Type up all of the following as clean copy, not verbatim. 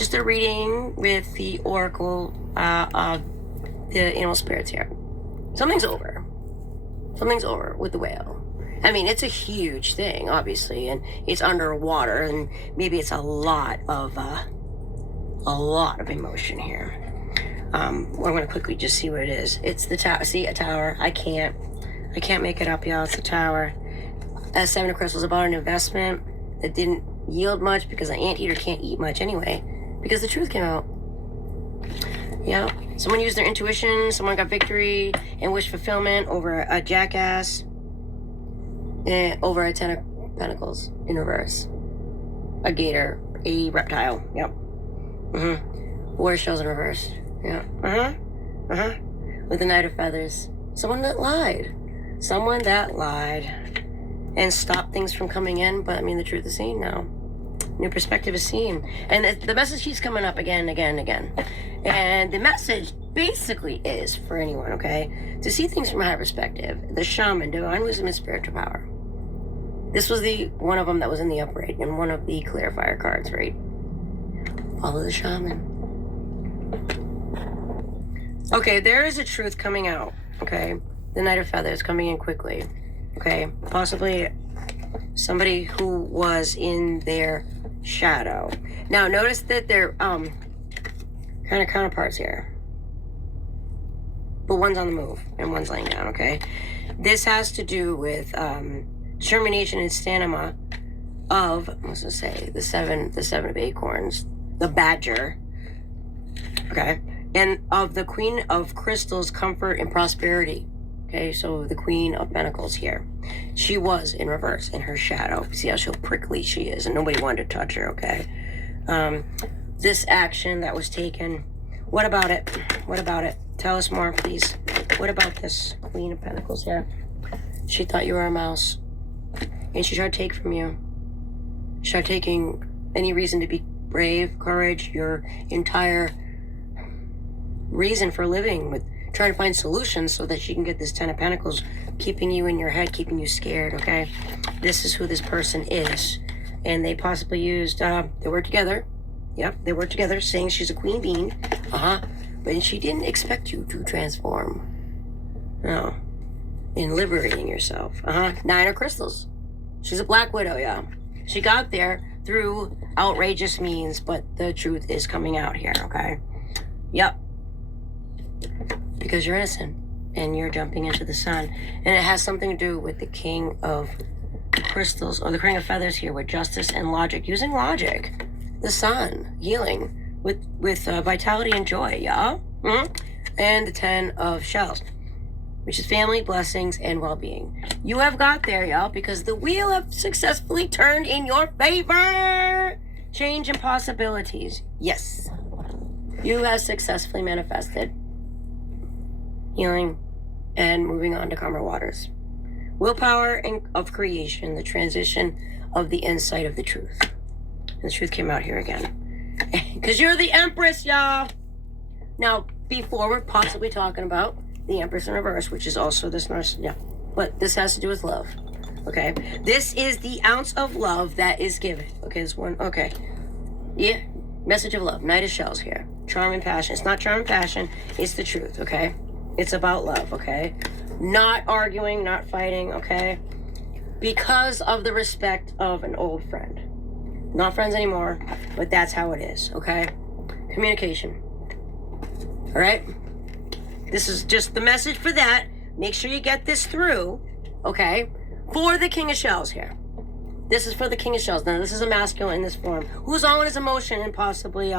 just a reading with the oracle, the animal spirits here. Something's over. Something's over with the whale. I mean, it's a huge thing, obviously, and it's underwater, and maybe it's a lot of emotion here. I'm gonna quickly just see what it is. It's the tower. See, a tower. I can't make it up, y'all. It's a tower. Seven of Crystals, about an investment that didn't yield much because an anteater can't eat much anyway, because the truth came out. Yeah, someone used their intuition, someone got victory and wish fulfillment over a jackass, over a Ten of Pentacles in reverse, a gator, a reptile. Yep. War shells in reverse. Yeah. With the Knight of Feathers, someone that lied and stopped things from coming in. But I mean, the truth is seen now. New perspective is seen, and the message keeps coming up again and again and again. And the message basically is for anyone, okay, to see things from a higher perspective. The Shaman, divine wisdom and spiritual power. This was the one of them that was in the upright and one of the clarifier cards, right? Follow the Shaman. Okay, there is a truth coming out, okay? The Knight of Feathers coming in quickly, okay? Possibly somebody who was in their shadow. Now, notice that they're kind of counterparts here. But one's on the move and one's laying down, okay? This has to do with determination and stamina of, what's it say, the seven of acorns, the badger, okay? And of the Queen of Crystals, comfort and prosperity. Okay, so the Queen of Pentacles here. She was in reverse, in her shadow. See how prickly she is, and nobody wanted to touch her, okay? This action that was taken, what about it? What about it? Tell us more, please. What about this Queen of Pentacles here? She thought you were a mouse, and she tried to take from you. She tried taking any reason to be brave, courage, your entire reason for living, with trying to find solutions so that she can get this Ten of Pentacles, keeping you in your head, keeping you scared, okay? This is who this person is. And they possibly used, they worked together. Yep, they worked together, saying she's a queen being. But she didn't expect you to transform. No. In liberating yourself. Nine of Crystals. She's a Black Widow, yeah. She got there through outrageous means, but the truth is coming out here, okay? Yep. Because you're innocent and you're jumping into the sun, and it has something to do with the King of Crystals, or the King of Feathers here, with justice and logic, using logic. The sun, healing with vitality and joy, yeah. And the Ten of Shells, which is family, blessings, and well-being. You have got there, y'all, because the wheel have successfully turned in your favor. Change and possibilities. Yes, you have successfully manifested healing and moving on to calmer waters. Willpower and of creation, the transition of the insight of the truth. And the truth came out here again. Because you're the Empress, y'all. Now, before we're possibly talking about the Empress in reverse, which is also this yeah. But this has to do with love. Okay. This is the ounce of love that is given. Okay, this one. Okay. Yeah. Message of love. Knight of Shells here. Charm and passion. It's not charm and passion. It's the truth. Okay. It's about love, okay? Not arguing, not fighting, okay? Because of the respect of an old friend. Not friends anymore, but that's how it is, okay? Communication. All right? This is just the message for that. Make sure you get this through, okay? For the King of Shells here. This is for the King of Shells. Now, this is a masculine in this form, who's all in his emotion and possibly,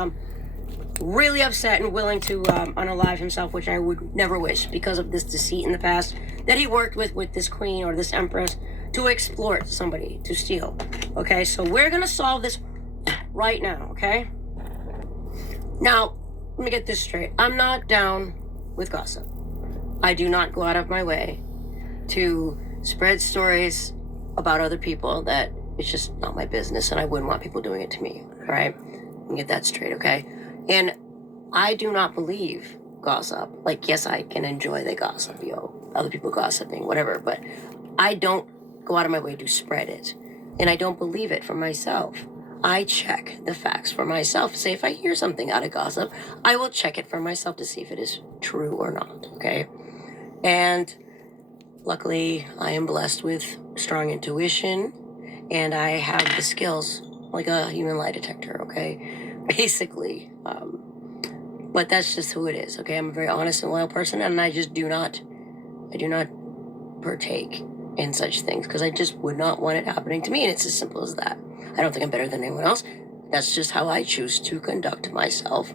really upset and willing to unalive himself, which I would never wish, because of this deceit in the past that he worked with this queen or this empress to exploit somebody, to steal. Okay, so we're gonna solve this right now, okay? Now, let me get this straight. I'm not down with gossip. I do not go out of my way to spread stories about other people that it's just not my business, and I wouldn't want people doing it to me, all right? Let me get that straight, okay? And I do not believe gossip. Like, yes, I can enjoy the gossip, other people gossiping, whatever, but I don't go out of my way to spread it. And I don't believe it for myself. I check the facts for myself. Say if I hear something out of gossip, I will check it for myself to see if it is true or not, okay? And luckily, I am blessed with strong intuition, and I have the skills like a human lie detector, okay? Basically. But that's just who it is, okay? I'm a very honest and loyal person, and I do not partake in such things because I just would not want it happening to me, and it's as simple as that. I don't think I'm better than anyone else. That's just how I choose to conduct myself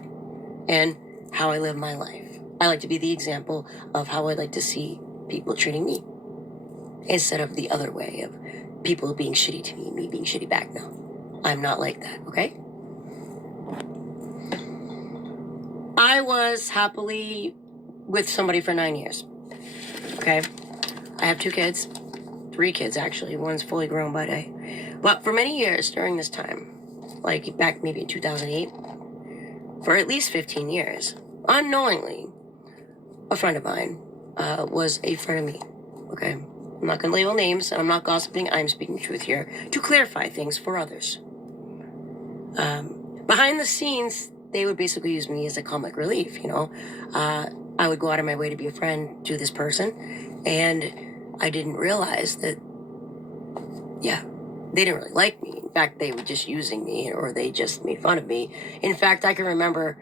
and how I live my life. I like to be the example of how I'd like to see people treating me instead of the other way of people being shitty to me being shitty back. No, I'm not like that, okay? I was happily with somebody for 9 years, okay? I have 2 kids, 3 kids actually. One's fully grown by day. But for many years during this time, like back maybe in 2008, for at least 15 years, unknowingly, a friend of mine was a friend of me, okay? I'm not going to label names, and I'm not gossiping. I'm speaking truth here to clarify things for others. Behind the scenes, they would basically use me as a comic relief, you know? I would go out of my way to be a friend to this person, and I didn't realize that, yeah, they didn't really like me. In fact, they were just using me, or they just made fun of me. In fact, I can remember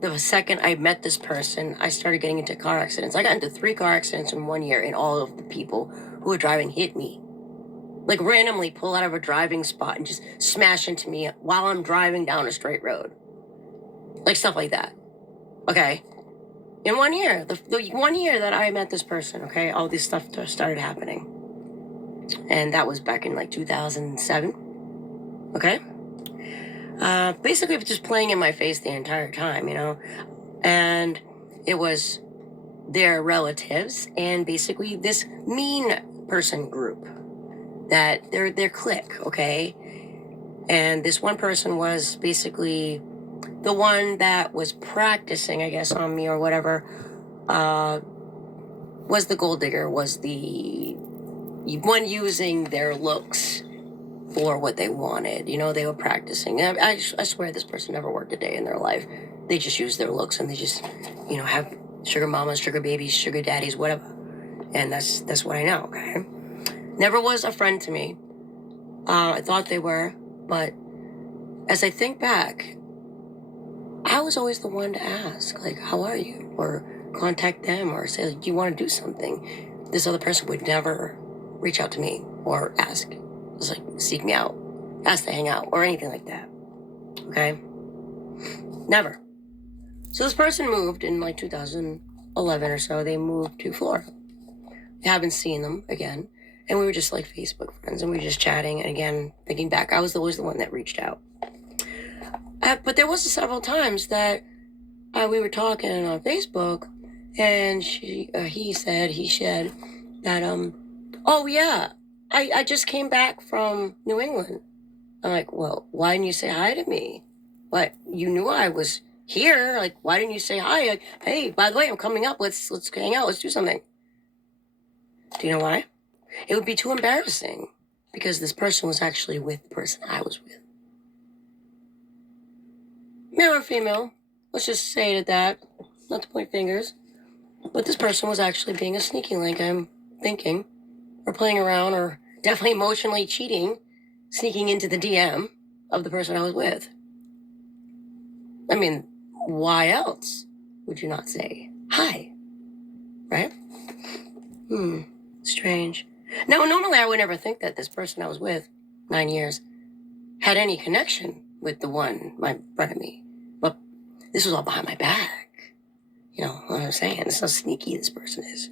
the second I met this person, I started getting into car accidents. I got into 3 car accidents in 1 year, and all of the people who were driving hit me. Like randomly pull out of a driving spot and just smash into me while I'm driving down a straight road. Like stuff like that. Okay. In 1 year, the 1 year that I met this person, okay, all this stuff started happening. And that was back in like 2007. Okay. Basically just playing in my face the entire time, you know, and it was their relatives and basically this mean person group that their clique, okay? And this one person was basically the one that was practicing, I guess, on me or whatever, was the gold digger, was the one using their looks for what they wanted. You know, they were practicing. I swear this person never worked a day in their life. They just use their looks and they just, you know, have sugar mamas, sugar babies, sugar daddies, whatever. And that's what I know, okay? Never was a friend to me. I thought they were, but as I think back, I was always the one to ask, like, how are you? Or contact them or say, do you want to do something? This other person would never reach out to me or ask. It was like, seek me out, ask to hang out, or anything like that. Okay? Never. So this person moved in like 2011 or so. They moved to Florida. I haven't seen them again. And we were just like Facebook friends and we were just chatting. And again, thinking back, I was always the one that reached out. But there was several times that we were talking on Facebook and he said that, oh yeah, I just came back from New England. I'm like, well, why didn't you say hi to me? What, you knew I was here? Like, why didn't you say hi? Like, hey, by the way, I'm coming up. Let's hang out. Let's do something. Do you know why? It would be too embarrassing because this person was actually with the person I was with. Male or female, let's just say it at that. Not to point fingers. But this person was actually being a sneaky link, I'm thinking. Or playing around, or definitely emotionally cheating, sneaking into the DM of the person I was with. I mean, why else would you not say hi? Right? Strange. Now, normally I would never think that this person I was with 9 years had any connection with the one, my frenemy. But this was all behind my back. You know what I'm saying? This is how sneaky this person is.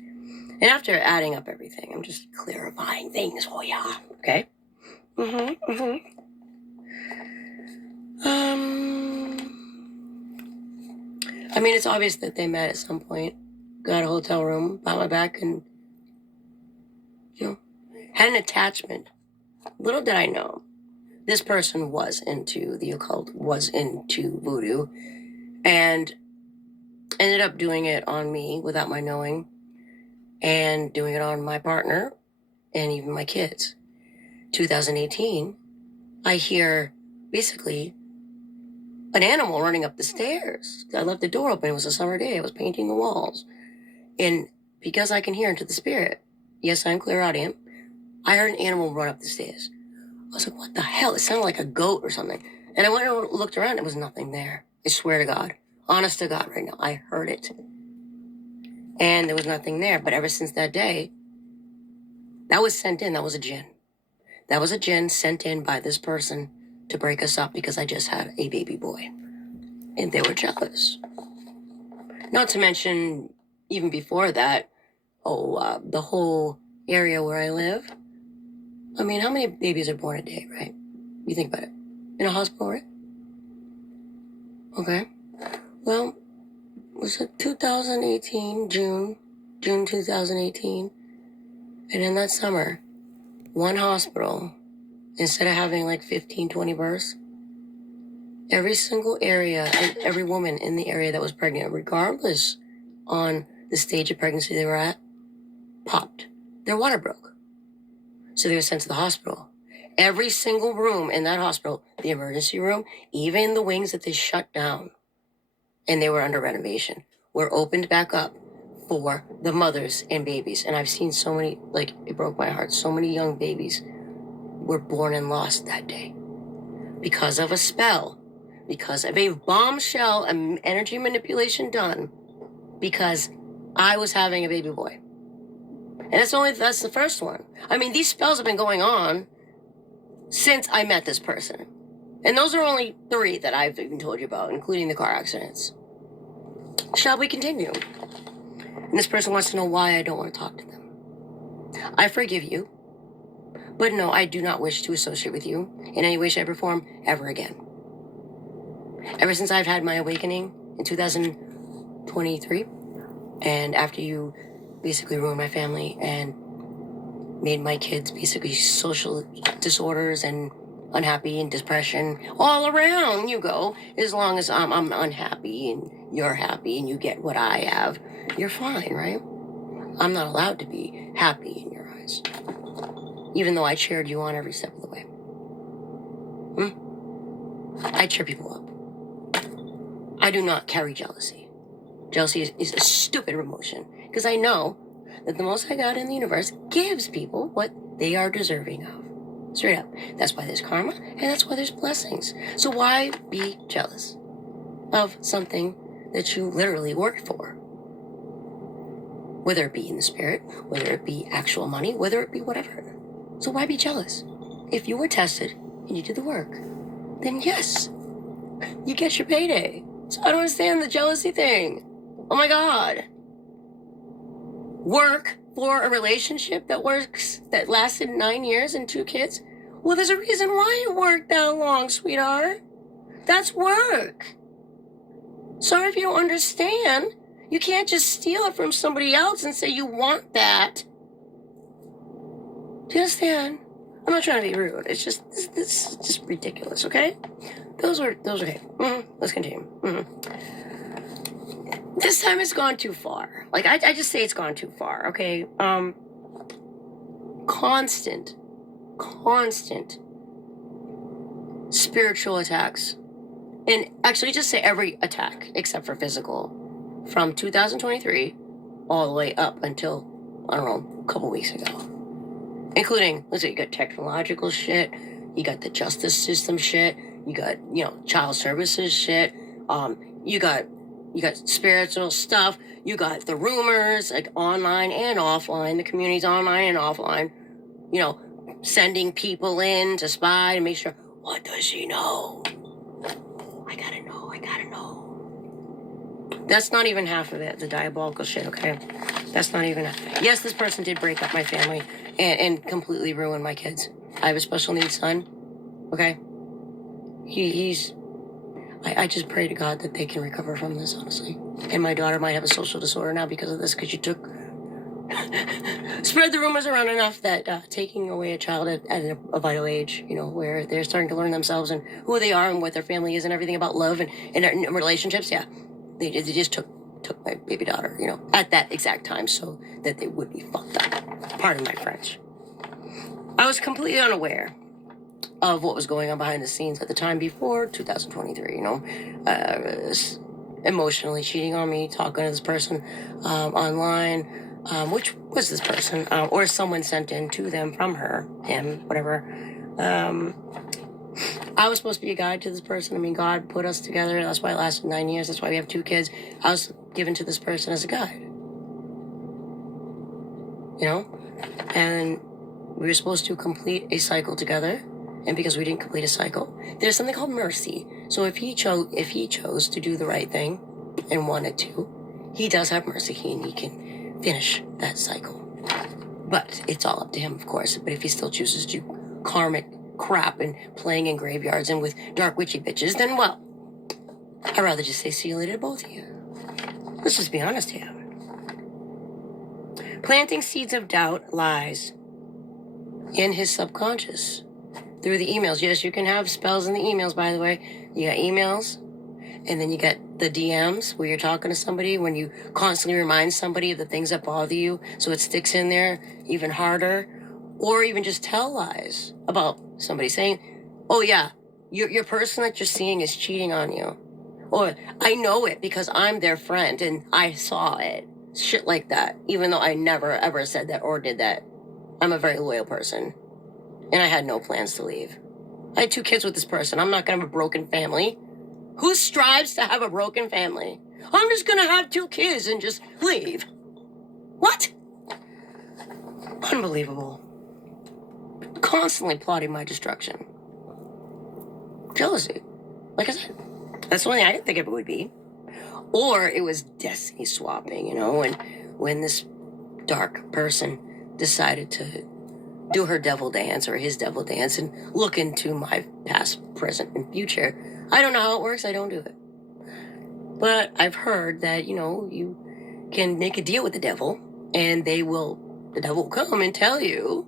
And after adding up everything, I'm just clarifying things for ya. Okay? I mean, it's obvious that they met at some point. Got a hotel room behind my back and, you know, had an attachment. Little did I know, this person was into the occult, was into voodoo, and ended up doing it on me without my knowing, and doing it on my partner and even my kids. 2018, I hear basically an animal running up the stairs. I left the door open. It was a summer day. I was painting the walls. And because I can hear into the spirit, yes, I'm clairaudient, I heard an animal run up the stairs. I was like, what the hell? It sounded like a goat or something. And I went and looked around. There was nothing there. I swear to God. Honest to God right now. I heard it. And there was nothing there. But ever since that day, that was sent in. That was a jinn. That was a jinn sent in by this person to break us up because I just had a baby boy. And they were jealous. Not to mention, even before that, the whole area where I live. I mean, how many babies are born a day, right? You think about it. In a hospital, right? Okay. Well, was it 2018, June 2018? And in that summer, one hospital, instead of having like 15, 20 births, every single area and every woman in the area that was pregnant, regardless on the stage of pregnancy they were at, popped. Their water broke. So they were sent to the hospital. Every single room in that hospital, the emergency room, even the wings that they shut down, and they were under renovation, were opened back up for the mothers and babies. And I've seen so many, like, it broke my heart. So many young babies were born and lost that day because of a spell, because of a bombshell, an energy manipulation done, because I was having a baby boy. And that's the first one. I mean, these spells have been going on since I met this person. And those are only 3 that I've even told you about, including the car accidents. Shall we continue? And this person wants to know why I don't want to talk to them. I forgive you, but no, I do not wish to associate with you in any way, shape, or form ever again. Ever since I've had my awakening in 2023, and after you basically ruined my family and made my kids basically social disorders and unhappy and depression all around you go, as long as I'm unhappy and you're happy and you get what I have, you're fine, right? I'm not allowed to be happy in your eyes, even though I cheered you on every step of the way. I cheer people up. I do not carry jealousy. Jealousy is a stupid emotion, because I know that the Most High God in the universe gives people what they are deserving of. Straight up. That's why there's karma, and that's why there's blessings. So why be jealous of something that you literally worked for? Whether it be in the spirit, whether it be actual money, whether it be whatever. So why be jealous? If you were tested and you did the work, then yes, you get your payday. So I don't understand the jealousy thing. Oh my God. Work for a relationship that lasted 9 years and 2 kids? Well, there's a reason why it worked that long, sweetheart. That's work. Sorry if you don't understand. You can't just steal it from somebody else and say you want that. Do you understand? I'm not trying to be rude. It's just, this is just ridiculous, okay? Those are okay. Let's continue. This time it's gone too far. Like, I just say it's gone too far, okay? Constant spiritual attacks. And actually, just say every attack except for physical. From 2023 all the way up until, I don't know, a couple weeks ago. Including, let's say, you got technological shit, you got the justice system shit, you got, child services shit, you got spiritual stuff, you got the rumors, like online and offline, the communities online and offline, sending people in to spy to make sure, what does she know? I gotta know. That's not even half of it, the diabolical shit, okay? That's not even half. Yes, this person did break up my family and completely ruin my kids. I have a special needs son, okay? I just pray to God that they can recover from this, honestly. And my daughter might have a social disorder now because of this, because you spread the rumors around enough that taking away a child at a vital age, where they're starting to learn themselves and who they are and what their family is and everything about love and relationships, yeah. They just took my baby daughter, at that exact time so that they would be fucked up. Pardon my French. I was completely unaware. of what was going on behind the scenes at the time before 2023, you know, emotionally cheating on me, talking to this person online, which was this person, or someone sent in to them from her, him, whatever. I was supposed to be a guide to this person. I mean, God put us together. That's why it lasted 9 years. That's why we have 2 kids. I was given to this person as a guide. You know? And we were supposed to complete a cycle together. And because we didn't complete a cycle, there's something called mercy. So if he chose to do the right thing and wanted to, he does have mercy. He can finish that cycle. But it's all up to him, of course. But if he still chooses to karmic crap and playing in graveyards and with dark witchy bitches, then, well, I'd rather just say see you later to both of you. Let's just be honest here. Planting seeds of doubt, lies, in his subconscious through the emails. Yes, you can have spells in the emails, by the way. You got emails, and then you got the DMs where you're talking to somebody when you constantly remind somebody of the things that bother you so it sticks in there even harder. Or even just tell lies about somebody saying, oh yeah, your person that you're seeing is cheating on you. Or I know it because I'm their friend and I saw it. Shit like that. Even though I never ever said that or did that. I'm a very loyal person. And I had no plans to leave. I had 2 kids with this person. I'm not gonna have a broken family. Who strives to have a broken family? I'm just gonna have 2 kids and just leave. What? Unbelievable. Constantly plotting my destruction. Jealousy. Like I said, that's the only thing I didn't think it would be. Or it was destiny swapping, you know, when this dark person decided to do her devil dance or his devil dance and look into my past, present, and future. I don't know how it works. I don't do it. But I've heard that, you know, you can make a deal with the devil and the devil will come and tell you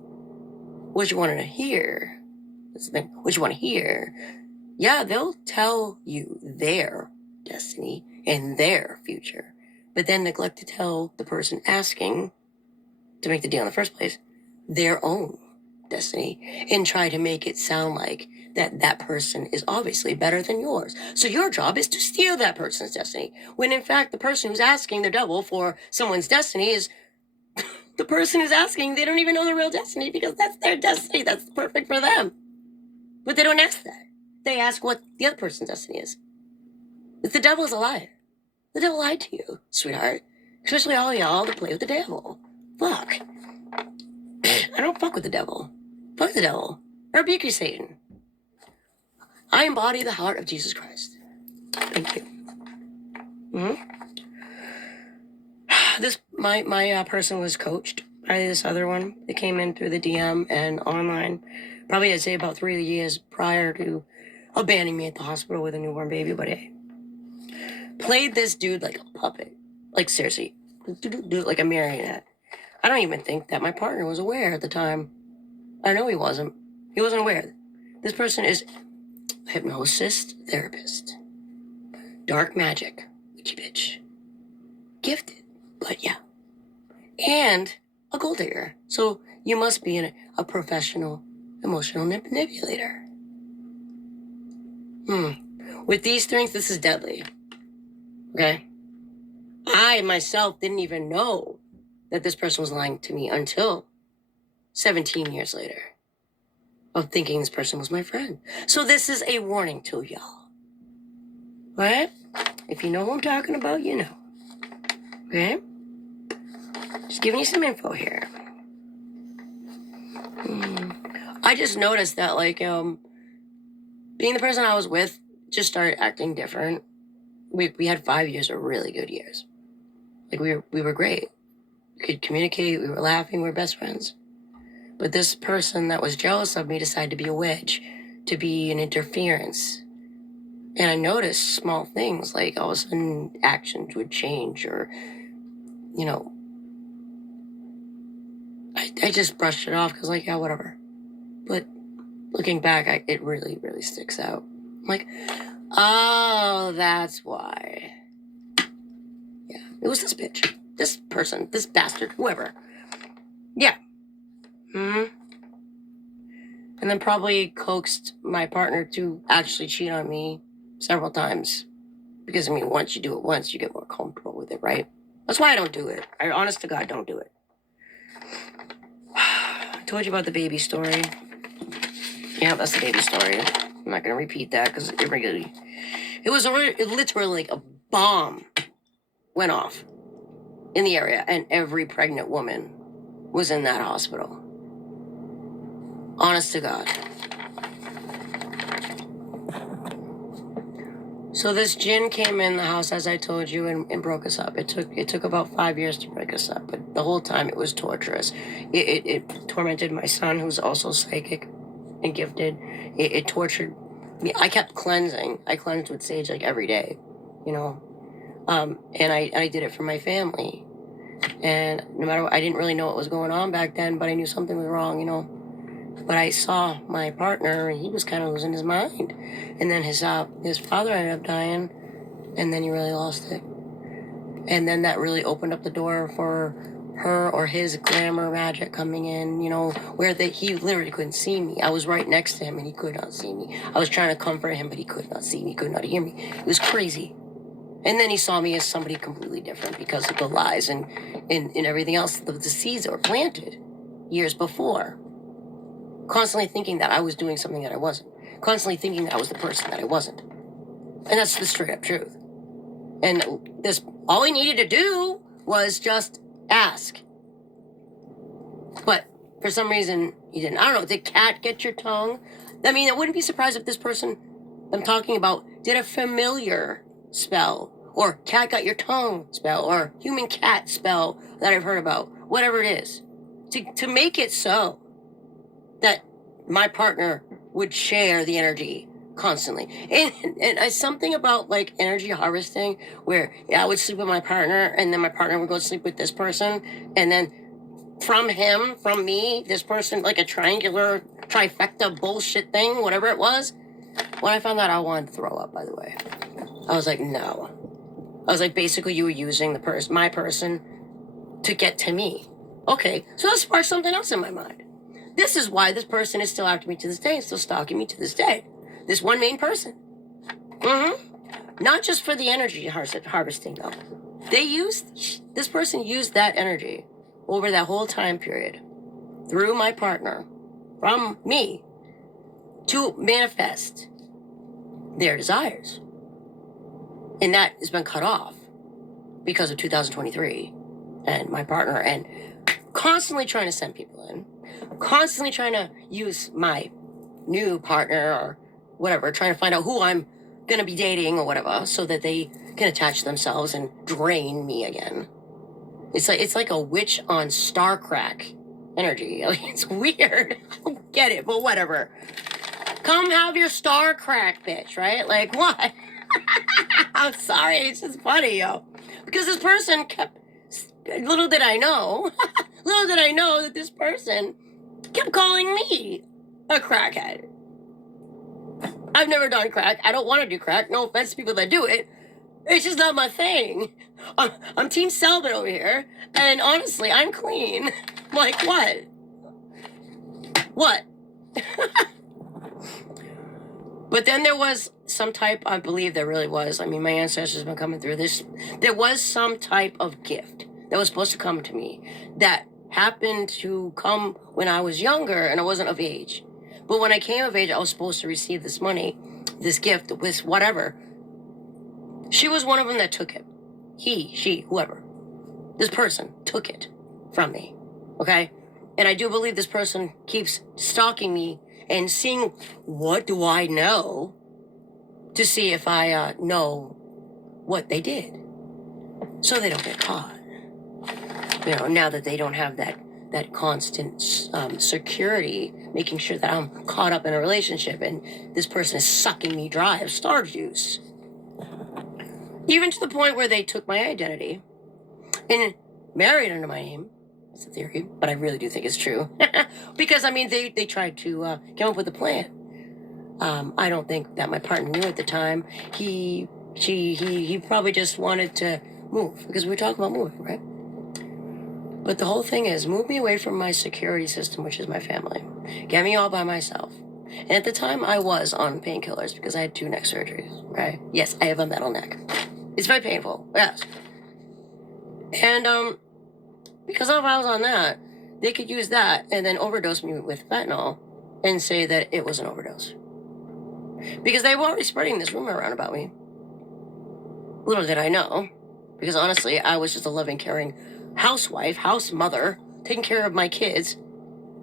what you want to hear. That's the thing. What you want to hear. Yeah, they'll tell you their destiny and their future, but then neglect to tell the person asking to make the deal in the first place their own destiny and try to make it sound like that person is obviously better than yours. So your job is to steal that person's destiny, when in fact the person who's asking the devil for someone's destiny is the person who's asking. They don't even know their real destiny because that's their destiny. That's perfect for them. But they don't ask that. They ask what the other person's destiny is. The devil is a liar. The devil lied to you, sweetheart. Especially all y'all that play with the devil. Fuck. I don't fuck with the devil. Fuck the devil. I rebuke you, Satan. I embody the heart of Jesus Christ. Thank you. My person was coached by this other one that came in through the DM and online. Probably I'd say about 3 years prior to abandoning me at the hospital with a newborn baby, but hey. Played this dude like a puppet. Like seriously. Like a marionette. I don't even think that my partner was aware at the time. I know he wasn't. He wasn't aware. This person is a hypnosis therapist. Dark magic. Witchy bitch. Gifted. But yeah. And a gold digger. So you must be a professional emotional manipulator. With these things, this is deadly. Okay? I myself didn't even know that this person was lying to me until 17 years later of thinking this person was my friend. So this is a warning to y'all. Right? If you know who I'm talking about, you know. Okay? Just giving you some info here. I just noticed that, like, being the person I was with just started acting different. We had 5 years of really good years. Like, we were great. We could communicate, we were laughing, we were best friends. But this person that was jealous of me decided to be a wedge, to be an interference. And I noticed small things, like all of a sudden actions would change, or, you know, I just brushed it off because, like, yeah, whatever. But looking back, it really, really sticks out. I'm like, oh, that's why. Yeah, it was this bitch, this person, this bastard, whoever. Yeah. And then probably coaxed my partner to actually cheat on me several times. Because, I mean, once you do it once, you get more comfortable with it, right? That's why I don't do it. I, honest to God, don't do it. I told you about the baby story. Yeah, that's the baby story. I'm not going to repeat that because it was literally like a bomb went off in the area, and every pregnant woman was in that hospital. Honest to God. So this jinn came in the house, as I told you, and broke us up. It took about 5 years to break us up, but the whole time it was torturous. It tormented my son, who's also psychic and gifted. It tortured me. I kept cleansing. I cleansed with sage like every day, you know. And I did it for my family. And no matter what, I didn't really know what was going on back then, but I knew something was wrong, you know. But I saw my partner, and he was kind of losing his mind. And then his father ended up dying, and then he really lost it. And then that really opened up the door for her or his glamour magic coming in, you know, where he literally couldn't see me. I was right next to him, and he could not see me. I was trying to comfort him, but he could not see me, could not hear me. It was crazy. And then he saw me as somebody completely different because of the lies and everything else, the seeds that were planted years before. Constantly thinking that I was doing something that I wasn't. Constantly thinking that I was the person that I wasn't. And that's the straight up truth. And all he needed to do was just ask. But for some reason, he didn't. I don't know, did cat get your tongue? I mean, I wouldn't be surprised if this person I'm talking about did a familiar spell, or cat got your tongue spell, or human cat spell that I've heard about. Whatever it is. To make it so that my partner would share the energy constantly. And something about like energy harvesting where I would sleep with my partner and then my partner would go sleep with this person. And then from me, this person, like a triangular trifecta bullshit thing, whatever it was. When I found out, I wanted to throw up, by the way. I was like, no. I was like, basically you were using my person to get to me. Okay, so that sparked something else in my mind. This is why this person is still after me to this day and still stalking me to this day. This one main person. Not just for the energy harvesting, though. This person used that energy over that whole time period through my partner, from me, to manifest their desires. And that has been cut off because of 2023 and my partner, and constantly trying to send people in. Constantly trying to use my new partner or whatever, trying to find out who I'm going to be dating or whatever so that they can attach themselves and drain me again. It's like a witch on Starcrack energy. It's weird. I don't get it, but whatever. Come have your Starcrack, bitch, right? Like, what? I'm sorry, it's just funny, yo. Because this person kept... Little did I know that this person kept calling me a crackhead. I've never done crack. I don't want to do crack. No offense to people that do it. It's just not my thing. I'm Team Celibate over here. And honestly, I'm clean. Like, what? What? But then there was some type, I believe there really was. I mean, my ancestors have been coming through this. There was some type of gift that was supposed to come to me that happened to come when I was younger and I wasn't of age. But when I came of age, I was supposed to receive this money, this gift, this whatever. She was one of them that took it. He, she, whoever. This person took it from me, okay? And I do believe this person keeps stalking me and seeing what do I know to see if I know what they did. So they don't get caught. You know, now that they don't have that constant security, making sure that I'm caught up in a relationship and this person is sucking me dry of star juice. Even to the point where they took my identity and married under my name. It's a theory, but I really do think it's true. Because, I mean, they tried to come up with a plan. I don't think that my partner knew at the time. He probably just wanted to move, because we were talking about moving, right? But the whole thing is, move me away from my security system, which is my family. Get me all by myself. And at the time, I was on painkillers because I had 2 neck surgeries, right? Yes, I have a metal neck. It's very painful, yes. And, because if I was on that, they could use that and then overdose me with fentanyl and say that it was an overdose. Because they were already spreading this rumor around about me. Little did I know. Because honestly, I was just a loving, caring housewife, house mother, taking care of my kids,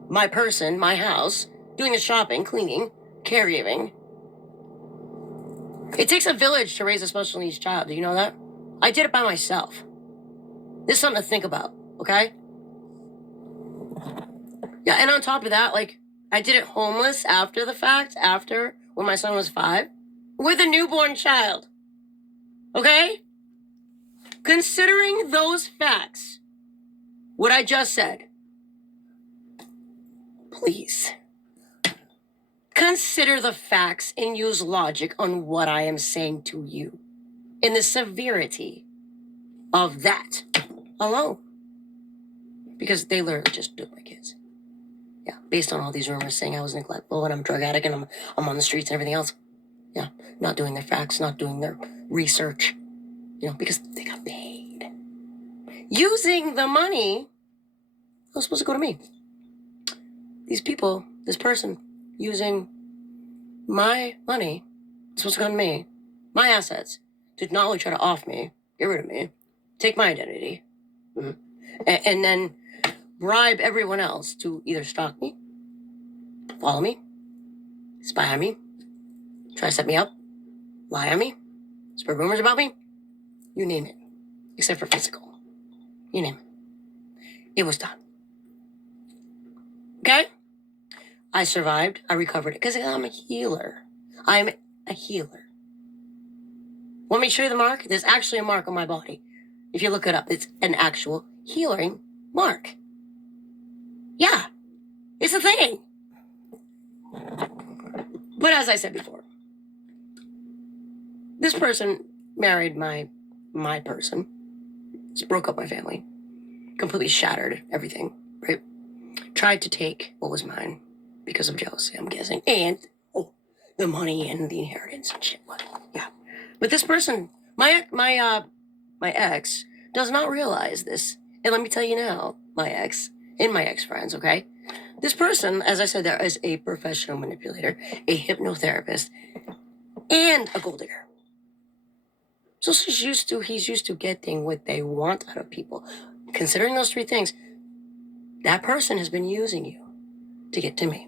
my person, my house, doing the shopping, cleaning, caregiving. It takes a village to raise a special needs child. Do you know that? I did it by myself. This is something to think about, okay? Yeah, and on top of that, like, I did it homeless after the fact, after when my son was 5, with a newborn child. Okay? Considering those facts, what I just said, please consider the facts and use logic on what I am saying to you in the severity of that alone. Because they literally just took my kids. Yeah, based on all these rumors saying I was neglectful and I'm a drug addict and I'm on the streets and everything else. Yeah, not doing their facts, not doing their research. You know, because they got paid. Using the money that was supposed to go to me. These people, this person, using my money, supposed to go to me, my assets, to not only try to off me, get rid of me, take my identity, and then bribe everyone else to either stalk me, follow me, spy on me, try to set me up, lie on me, spread rumors about me, you name it, except for physical. You name it. It was done. Okay? I survived. I recovered it because I'm a healer. I'm a healer. Want me to show you the mark? There's actually a mark on my body. If you look it up, it's an actual healing mark. Yeah, it's a thing. But as I said before, this person married my person. Just broke up my family. Completely shattered everything, right? Tried to take what was mine because of jealousy, I'm guessing. And, the money and the inheritance and shit. What? Yeah. But this person, my ex, does not realize this. And let me tell you now, my ex and my ex-friends, okay? This person, as I said, there is a professional manipulator, a hypnotherapist, and a gold digger. So he's used to getting what they want out of people. Considering those 3 things, that person has been using you to get to me.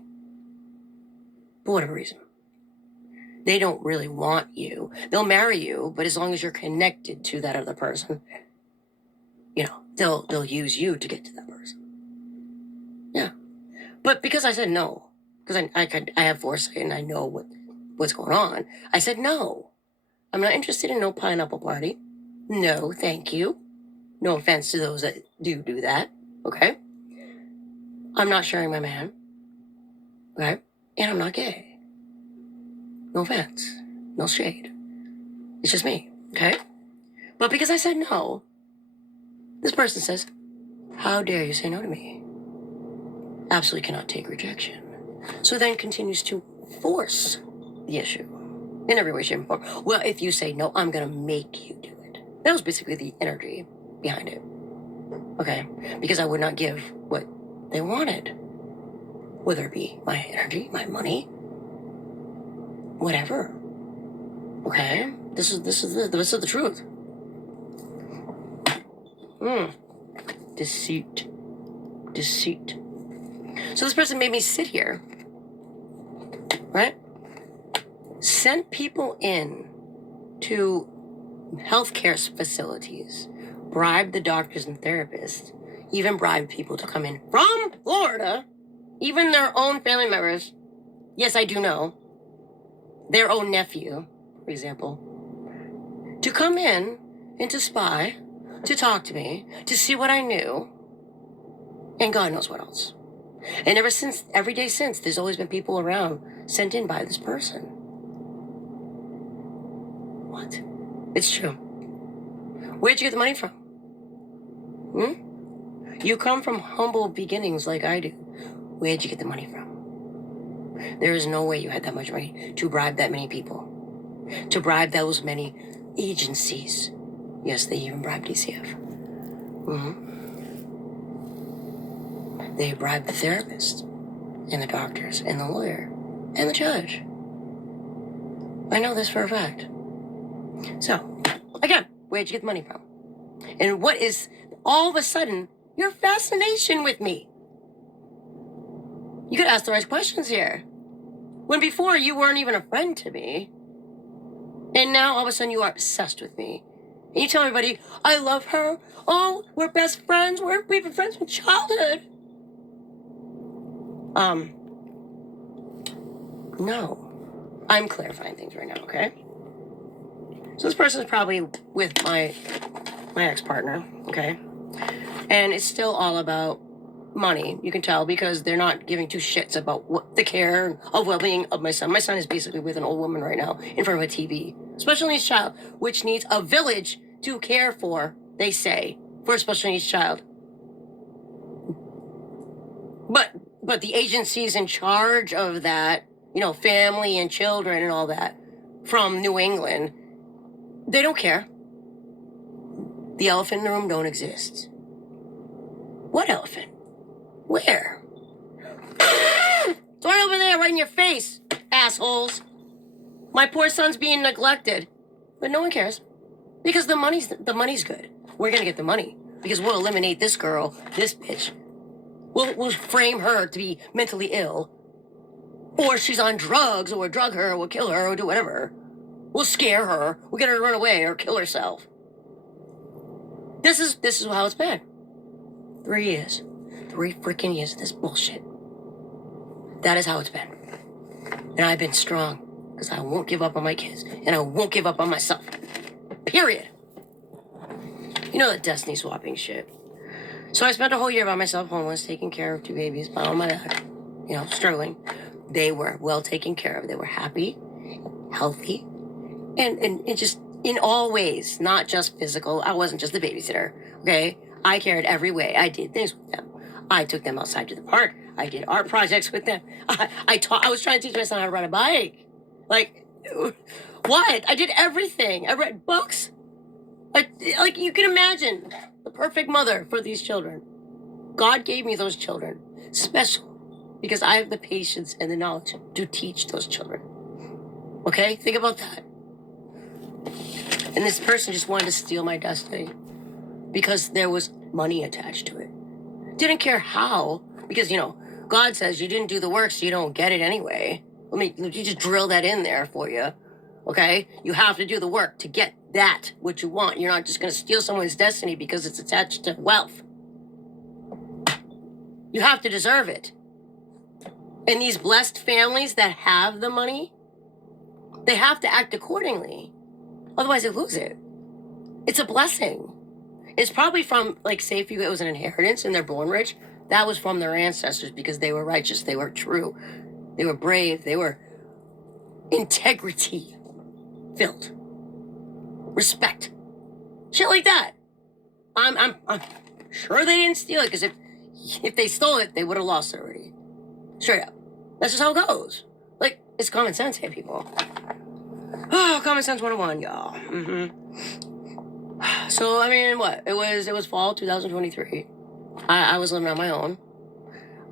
For whatever reason. They don't really want you. They'll marry you, but as long as you're connected to that other person, you know, they'll use you to get to that person. Yeah. But because I said no, because I have foresight and I know what's going on, I said no. I'm not interested in no pineapple party. No, thank you. No offense to those that do that, okay? I'm not sharing my man, okay? And I'm not gay. No offense. No shade. It's just me, okay? But because I said no, this person says, how dare you say no to me? Absolutely cannot take rejection. So then continues to force the issue in every way, shape, and form. Well, if you say no, I'm going to make you do it. That was basically the energy behind it, okay? Because I would not give what they wanted, whether it be my energy, my money, whatever. Okay, this is the truth. Deceit. So this person made me sit here, right? Sent people in to healthcare facilities, bribed the doctors and therapists, even bribed people to come in from Florida, even their own family members. Yes, I do know. Their own nephew, for example, to come in and to spy, to talk to me, to see what I knew, and God knows what else. And every day since, there's always been people around sent in by this person. What? It's true. Where'd you get the money from? You come from humble beginnings like I do. Where'd you get the money from? There is no way you had that much money to bribe that many people, to bribe those many agencies. Yes, they even bribed DCF. They bribed the therapist, and the doctors, and the lawyer, and the judge. I know this for a fact. So, again, where'd you get the money from? And what is, all of a sudden, your fascination with me? You could ask the right questions here. When before, you weren't even a friend to me. And now, all of a sudden, you are obsessed with me. And you tell everybody, I love her. Oh, we're best friends. We've been friends from childhood. No. I'm clarifying things right now, okay? So this person is probably with my ex-partner, okay? And it's still all about money. You can tell because they're not giving two shits about what the care of well-being of my son. My son is basically with an old woman right now in front of a TV. Special needs child, which needs a village to care for, they say, for a special needs child. But the agencies in charge of that, you know, family and children and all that, from New England, they don't care. The elephant in the room don't exist. What elephant? Where? It's right over there, right in your face, assholes. My poor son's being neglected. But no one cares. Because the money's good. We're gonna get the money. Because we'll eliminate this girl, this bitch. We'll frame her to be mentally ill. Or she's on drugs, or we'll drug her, or we'll kill her, or do whatever. We'll scare her. We'll get her to run away or kill herself. This is how it's been. 3 years. 3 freaking years of this bullshit. That is how it's been. And I've been strong. Because I won't give up on my kids. And I won't give up on myself. Period. You know that destiny swapping shit. So I spent a whole year by myself, homeless, taking care of 2 babies, on my back, you know, struggling. They were well taken care of. They were happy, healthy, and just in all ways, not just physical. I wasn't just the babysitter, okay? I cared every way. I did things with them. I took them outside to the park. I did art projects with them. I was trying to teach my son how to ride a bike. Like, what? I did everything. I read books. Like you can imagine, the perfect mother for these children. God gave me those children, special, because I have the patience and the knowledge to teach those children. Okay? Think about that. And this person just wanted to steal my destiny because there was money attached to it. Didn't care how, because, you know, God says you didn't do the work, so you don't get it anyway. Let me just drill that in there for you. Okay? You have to do the work to get that, what you want. You're not just going to steal someone's destiny because it's attached to wealth. You have to deserve it. And these blessed families that have the money, they have to act accordingly. Otherwise, they lose it. It's a blessing. It's probably from, like, say if it was an inheritance and they're born rich, that was from their ancestors because they were righteous, they were true, they were brave, they were integrity filled. Respect. Shit like that. I'm sure they didn't steal it, because if they stole it, they would have lost it already. Straight up. That's just how it goes. Like, it's common sense here, people. Oh, common sense 101, y'all. So, I mean, what? It was fall 2023. I was living on my own.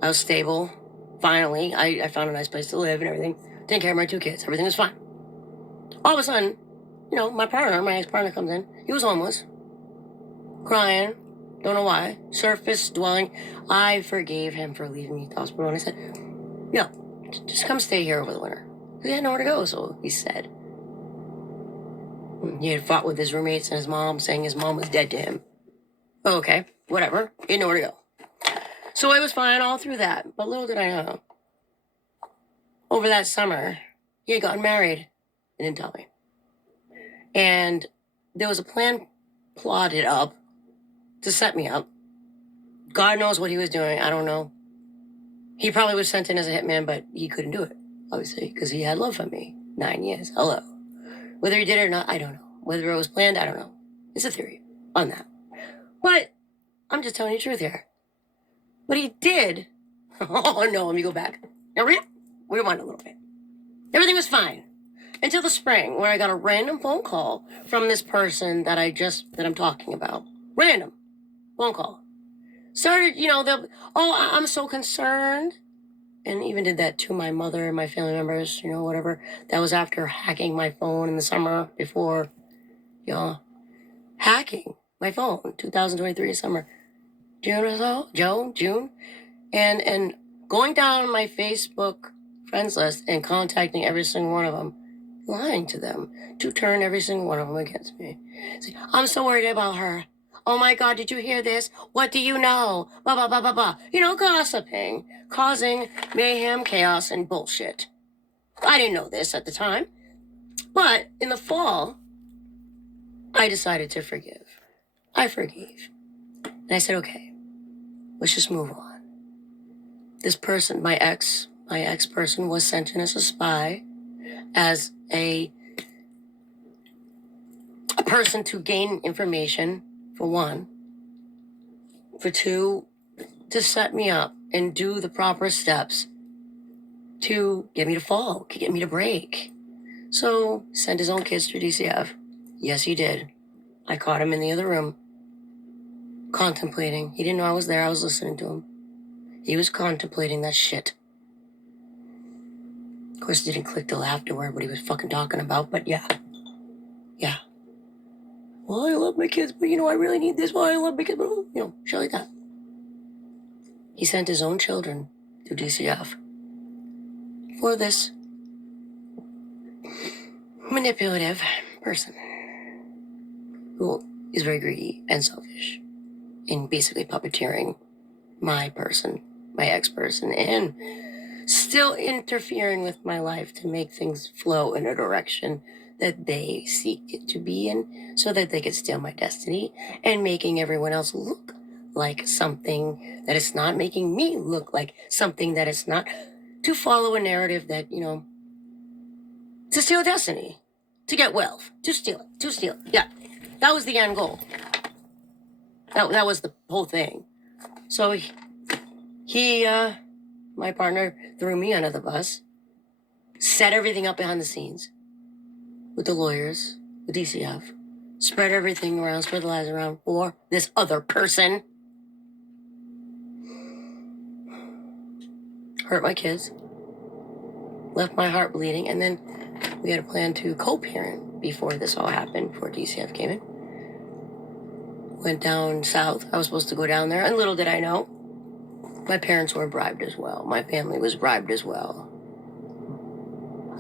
I was stable. Finally, I found a nice place to live and everything. Taking care of my 2 kids. Everything was fine. All of a sudden, you know, my ex-partner comes in. He was homeless. Crying. Don't know why. Surface dwelling. I forgave him for leaving me at the hospital. And I said, yeah, just come stay here over the winter. He had nowhere to go, so he said. He had fought with his roommates and his mom, saying his mom was dead to him. Okay, whatever. He had nowhere to go. So I was fine all through that. But little did I know, over that summer, he had gotten married and didn't tell me. And there was a plan plotted up to set me up. God knows what he was doing. I don't know. He probably was sent in as a hitman, but he couldn't do it, obviously, because he had love for me. 9 years. Hello. Whether he did it or not, I don't know. Whether it was planned, I don't know. It's a theory on that. But I'm just telling you the truth here. But he did. Oh no, let me go back. Now rewind a little bit. Everything was fine until the spring, where I got a random phone call from this person that I'm talking about. Random phone call. Started, I'm so concerned. And even did that to my mother and my family members, whatever. That was after hacking my phone in the summer before, hacking my phone, 2023 summer. June or so? June? And going down my Facebook friends list and contacting every single one of them, lying to them to turn every single one of them against me. See, I'm so worried about her. Oh my God, did you hear this? What do you know? Blah, blah, blah, blah, blah. Gossiping, causing mayhem, chaos, and bullshit. I didn't know this at the time. But in the fall, I decided to forgive. I forgave. And I said, okay, let's just move on. This person, my ex-person was sent in as a spy, as a person to gain information, for one. For two, to set me up and do the proper steps to get me to fall, get me to break. So, sent his own kids to DCF. Yes, he did. I caught him in the other room, contemplating. He didn't know I was there. I was listening to him. He was contemplating that shit. Of course, it didn't click till afterward what he was fucking talking about, but yeah. Well, I love my kids, but I really need this. Well, I love my kids, but shit like that. He sent his own children to DCF for this manipulative person who is very greedy and selfish in basically puppeteering my person, my ex-person, and still interfering with my life to make things flow in a direction that they seek it to be in, so that they could steal my destiny, and making everyone else look like something that it's not, making me look like something that it's not, to follow a narrative that, to steal destiny, to get wealth, to steal it. Yeah, that was the end goal. That was the whole thing. So he my partner threw me under the bus, set everything up behind the scenes with the lawyers, the DCF, spread everything around, spread the lies around for this other person. Hurt my kids, left my heart bleeding, and then we had a plan to co-parent before this all happened, before DCF came in. Went down south. I was supposed to go down there, and little did I know, my parents were bribed as well. My family was bribed as well.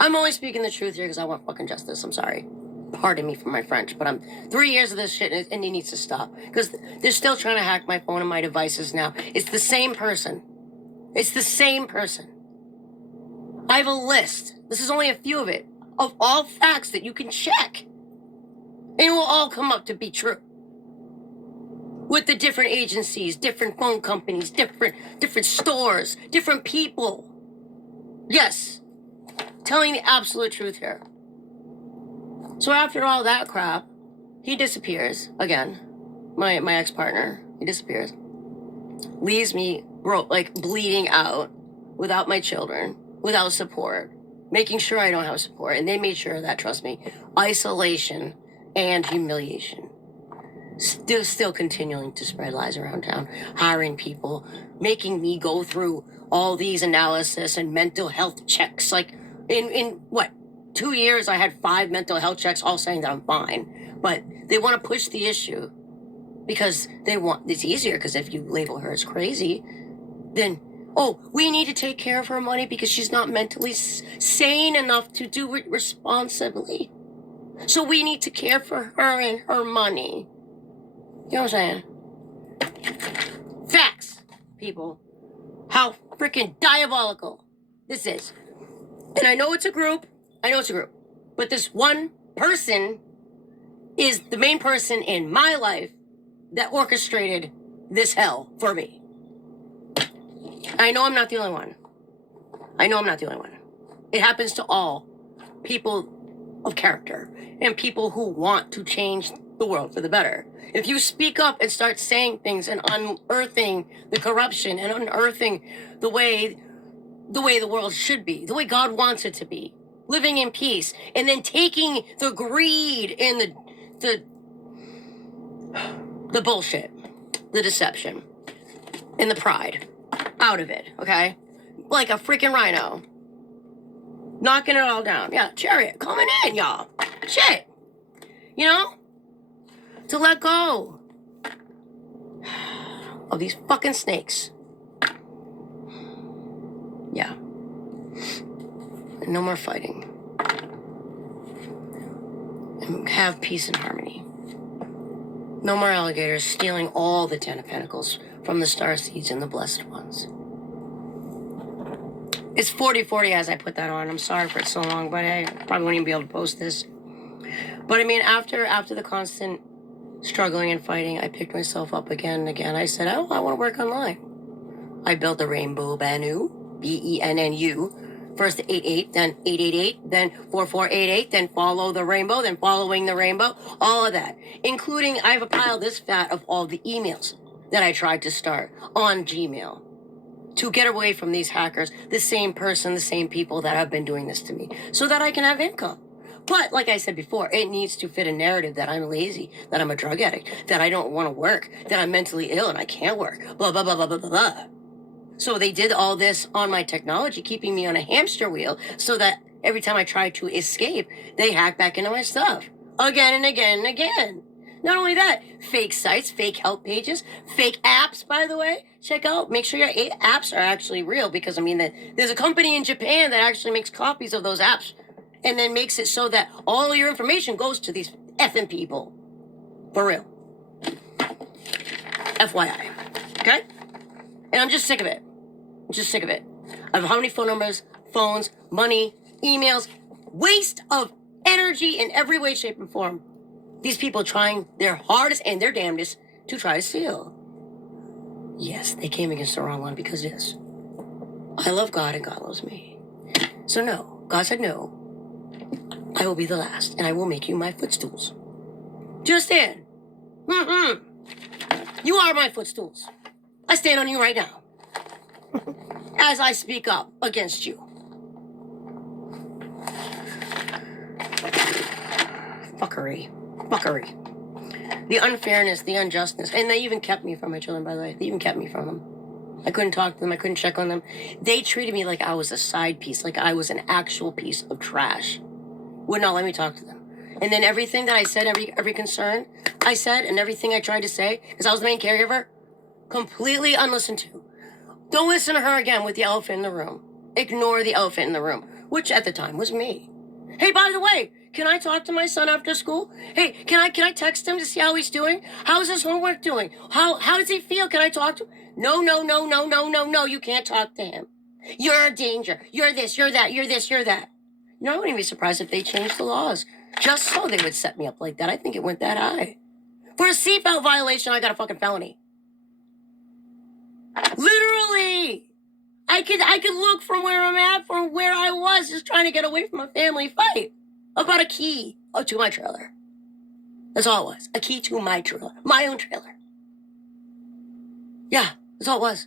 I'm only speaking the truth here because I want fucking justice. I'm sorry. Pardon me for my French, but I'm 3 years of this shit, and it needs to stop. Because they're still trying to hack my phone and my devices now. It's the same person. It's the same person. I have a list. This is only a few of it. Of all facts that you can check. And it will all come up to be true. With the different agencies, different phone companies, different stores, different people. Yes. Telling the absolute truth here. So after all that crap, he disappears again. My ex-partner, he disappears. Leaves me bleeding out, without my children, without support, making sure I don't have support. And they made sure of that, trust me. Isolation and humiliation. Still continuing to spread lies around town, hiring people, making me go through all these analysis and mental health checks. Like, in 2 years, I had 5 mental health checks, all saying that I'm fine. But they want to push the issue because it's easier, because if you label her as crazy, then, we need to take care of her money because she's not mentally sane enough to do it responsibly. So we need to care for her and her money. You know what I'm saying? Facts, people. How freaking diabolical this is. And I know it's a group. But this one person is the main person in my life that orchestrated this hell for me. I know I'm not the only one. It happens to all people of character and people who want to change the world for the better. If you speak up and start saying things and unearthing the corruption and unearthing the way the world should be, the way God wants it to be, living in peace, and then taking the greed and the bullshit, the deception, and the pride out of it, okay? Like a freaking rhino. Knocking it all down. Yeah, chariot coming in, y'all. Shit. You know? To let go of these fucking snakes. Yeah. And no more fighting. And have peace and harmony. No more alligators stealing all the 10 of Pentacles from the starseeds and the blessed ones. It's 40-40 as I put that on. I'm sorry for it so long, but I probably won't even be able to post this. But I mean, after the constant struggling and fighting, I picked myself up again and again. I said, oh, I want to work online. I built the Rainbow Bennu, BENNU. First 88, then 888, then 4488, then follow the rainbow, then following the rainbow, all of that. Including, I have a pile this fat of all the emails that I tried to start on Gmail to get away from these hackers, the same person, the same people that have been doing this to me, so that I can have income. But like I said before, it needs to fit a narrative that I'm lazy, that I'm a drug addict, that I don't want to work, that I'm mentally ill and I can't work, blah, blah, blah, blah, blah, blah, blah. So they did all this on my technology, keeping me on a hamster wheel, so that every time I tried to escape, they hacked back into my stuff. Again and again and again. Not only that, fake sites, fake help pages, fake apps, by the way. Check out, make sure your apps are actually real, because I mean, there's a company in Japan that actually makes copies of those apps and then makes it so that all your information goes to these effing people. For real. FYI. Okay? And I'm just sick of it. I'm just sick of it. Of how many phone numbers, phones, money, emails, waste of energy in every way, shape, and form. These people trying their hardest and their damnedest to try to steal. Yes, they came against the wrong one, because yes, I love God and God loves me. So no, God said no. I will be the last, and I will make you my footstools. Just stand. You are my footstools. I stand on you right now. As I speak up against you. Fuckery. The unfairness, the unjustness. And they even kept me from my children, by the way. They even kept me from them. I couldn't talk to them. I couldn't check on them. They treated me like I was a side piece, like I was an actual piece of trash. Would not let me talk to them. And then everything that I said, every concern I said, and everything I tried to say, because I was the main caregiver, completely unlistened to. Don't listen to her again with the elephant in the room. Ignore the elephant in the room, which at the time was me. Hey, by the way, can I talk to my son after school? Hey, can I text him to see how he's doing? How's his homework doing? How does he feel? Can I talk to him? No, you can't talk to him. You're a danger. You're this, you're that, you're this, you're that. You know, I wouldn't be surprised if they changed the laws. Just so they would set me up like that. I think it went that high. For a seatbelt violation, I got a fucking felony. Literally! I could look from where I'm at, from where I was, just trying to get away from a family fight about a key to my trailer. That's all it was. A key to my trailer. My own trailer. Yeah, that's all it was.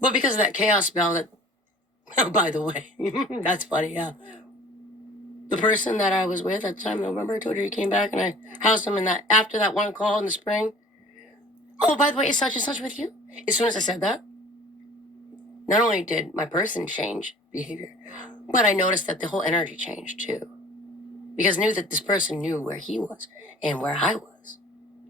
But because of that chaos spell that, oh, by the way, that's funny, yeah. The person that I was with at the time, November, I told you he came back and I housed him in that, after that one call in the spring. Oh, by the way, is such and such with you? As soon as I said that, not only did my person change behavior, but I noticed that the whole energy changed too. Because I knew that this person knew where he was and where I was.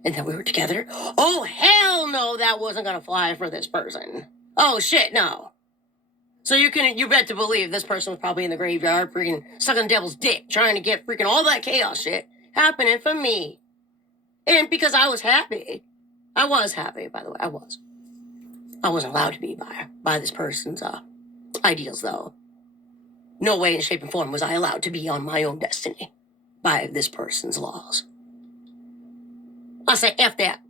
And that we were together. Oh, hell no, that wasn't gonna fly for this person. Oh, shit, no. So you bet to believe this person was probably in the graveyard freaking sucking the devil's dick, trying to get freaking all that chaos shit happening for me. And because I was happy. I was happy, by the way, I was. I wasn't allowed to be by this person's ideals, though. No way in shape and form was I allowed to be on my own destiny by this person's laws. I say, F that.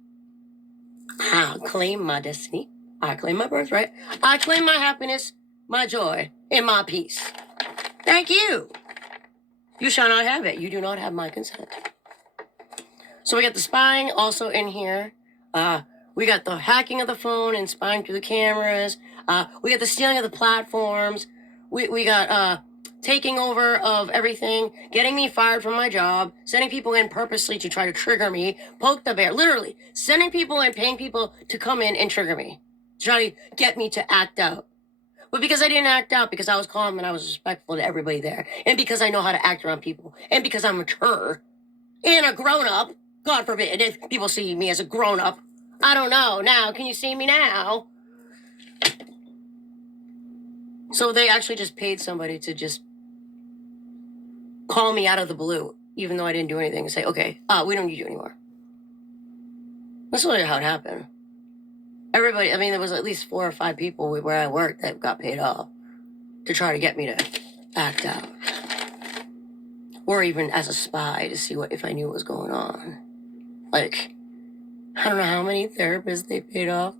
I'll claim my destiny. I claim my birthright. I claim my happiness, my joy, and my peace. Thank you. You shall not have it. You do not have my consent. So we got the spying also in here. We got the hacking of the phone and spying through the cameras. We got the stealing of the platforms. We got taking over of everything, getting me fired from my job, sending people in purposely to try to trigger me, poke the bear, literally sending people in, paying people to come in and trigger me, to try to get me to act out. But because I didn't act out, because I was calm and I was respectful to everybody there, and because I know how to act around people, and because I'm mature and a grown-up, God forbid if people see me as a grown-up. I don't know. Now, can you see me now? So they actually just paid somebody to just call me out of the blue, even though I didn't do anything, and say, okay, we don't need you anymore. That's literally how it happened. Everybody, I mean, there was at least 4 or 5 people where I worked that got paid off to try to get me to act out. Or even as a spy to see if I knew what was going on. Like, I don't know how many therapists they paid off.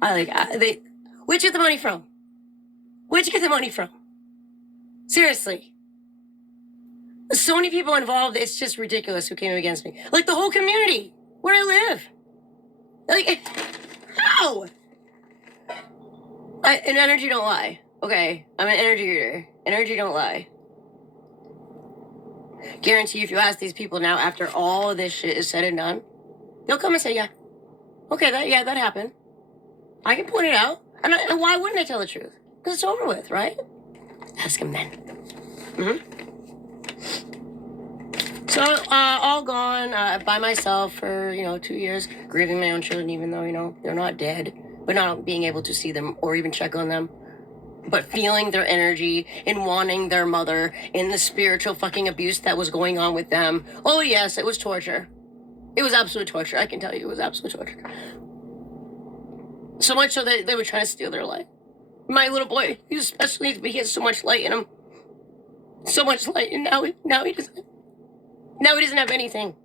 Where'd you get the money from? Where'd you get the money from? Seriously. So many people involved, it's just ridiculous who came against me. Like the whole community, where I live. Like, how? And energy don't lie. Okay, I'm an energy reader. Energy don't lie. Guarantee you, if you ask these people now, after all of this shit is said and done, they'll come and say, yeah. Okay, that happened. I can point it out. And why wouldn't I tell the truth? Because it's over with, right? Ask him then. Mm-hmm. So, all gone by myself for, 2 years, grieving my own children, even though, they're not dead, but not being able to see them or even check on them, but feeling their energy and wanting their mother in the spiritual fucking abuse that was going on with them. Oh, yes, it was torture. It was absolute torture. I can tell you it was absolute torture. So much so that they were trying to steal their life. My little boy, he was special needs, but he has so much light in him. So much light, and now he doesn't. Now he doesn't have anything.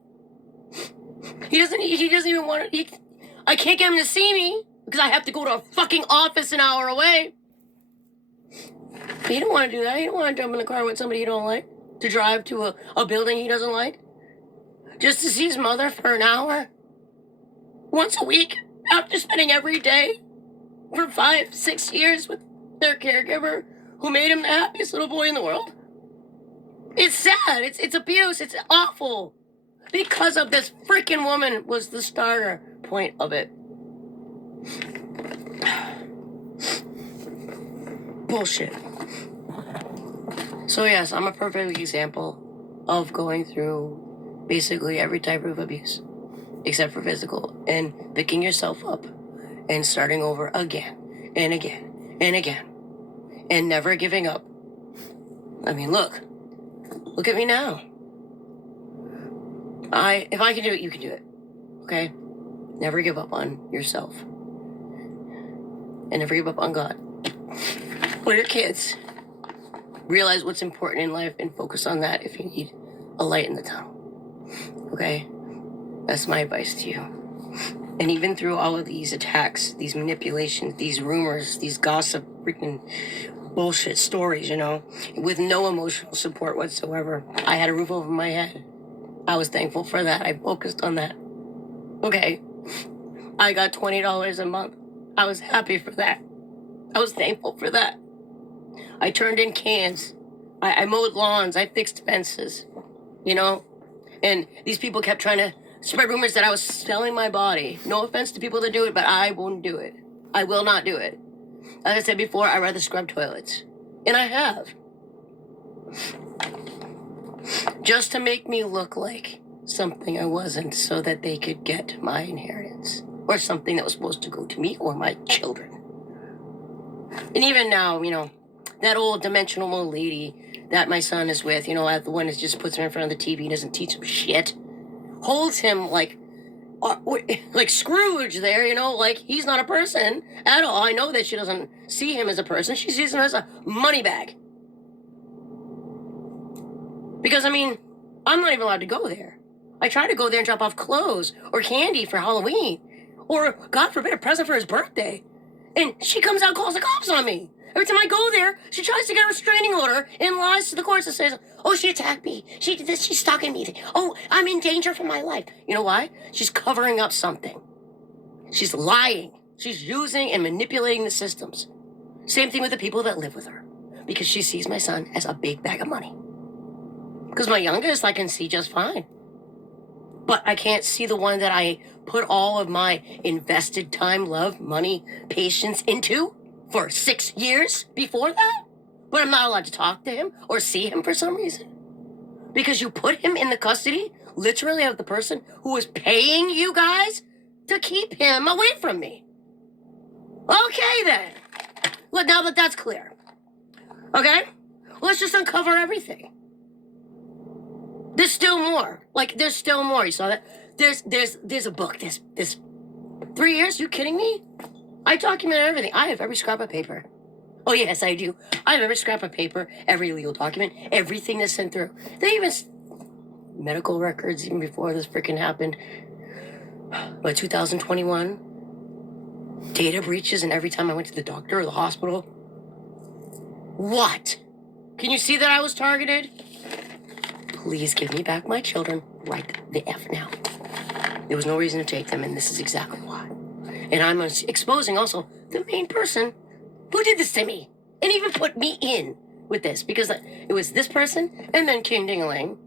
He doesn't even want to. I can't get him to see me because I have to go to a fucking office an hour away. He don't want to do that. He don't want to jump in the car with somebody he don't like, to drive to a building he doesn't like, just to see his mother for an hour, once a week, after spending every day for 5-6 years with their caregiver who made him the happiest little boy in the world. It's sad. It's abuse. It's awful. Because of this freaking woman was the starter point of it. Bullshit. So yes, I'm a perfect example of going through basically every type of abuse, except for physical, and picking yourself up and starting over again and again and again and never giving up. I mean, look at me now. If I can do it, you can do it. Okay? Never give up on yourself. And never give up on God. For your kids, realize what's important in life and focus on that if you need a light in the tunnel. Okay? That's my advice to you. And even through all of these attacks, these manipulations, these rumors, these gossip, freaking bullshit stories, with no emotional support whatsoever, I had a roof over my head. I was thankful for that. I focused on that. Okay? I got $20 a month. I was happy for that. I was thankful for that. I turned in cans. I mowed lawns. I fixed fences. And these people kept trying to spread rumors that I was selling my body. No offense to people that do it, but I won't do it. I will not do it. As I said before, I'd rather scrub toilets. And I have. Just to make me look like something I wasn't so that they could get my inheritance. Or something that was supposed to go to me or my children. And even now, that old dimensional lady that my son is with, the one that just puts him in front of the TV and doesn't teach him shit, holds him like Scrooge there, like he's not a person at all. I know that she doesn't see him as a person. She sees him as a money bag. Because, I'm not even allowed to go there. I try to go there and drop off clothes or candy for Halloween. Or, God forbid, a present for his birthday. And she comes out and calls the cops on me. Every time I go there, she tries to get a restraining order and lies to the courts and says, oh, she attacked me. She did this. She's stalking me. Oh, I'm in danger for my life. You know why? She's covering up something. She's lying. She's using and manipulating the systems. Same thing with the people that live with her. Because she sees my son as a big bag of money. Because my youngest I can see just fine. But I can't see the one that I put all of my invested time, love, money, patience into for 6 years before that. But I'm not allowed to talk to him or see him for some reason. Because you put him in the custody, literally, of the person who is paying you guys to keep him away from me. Okay, then. Well, now that that's clear. Okay? Let's just uncover everything. There's still more. Like, there's still more. You saw that? There's a book. This 3 years? You kidding me? I document everything. I have every scrap of paper. Oh, yes, I do. I have every scrap of paper, every legal document, everything that's sent through. They even... medical records, even before this freaking happened. But 2021... data breaches, and every time I went to the doctor or the hospital. What? Can you see that I was targeted? Please give me back my children right the F now. There was no reason to take them, and this is exactly why. And I'm exposing also the main person who did this to me and even put me in with this, because it was this person and then King Dingaling,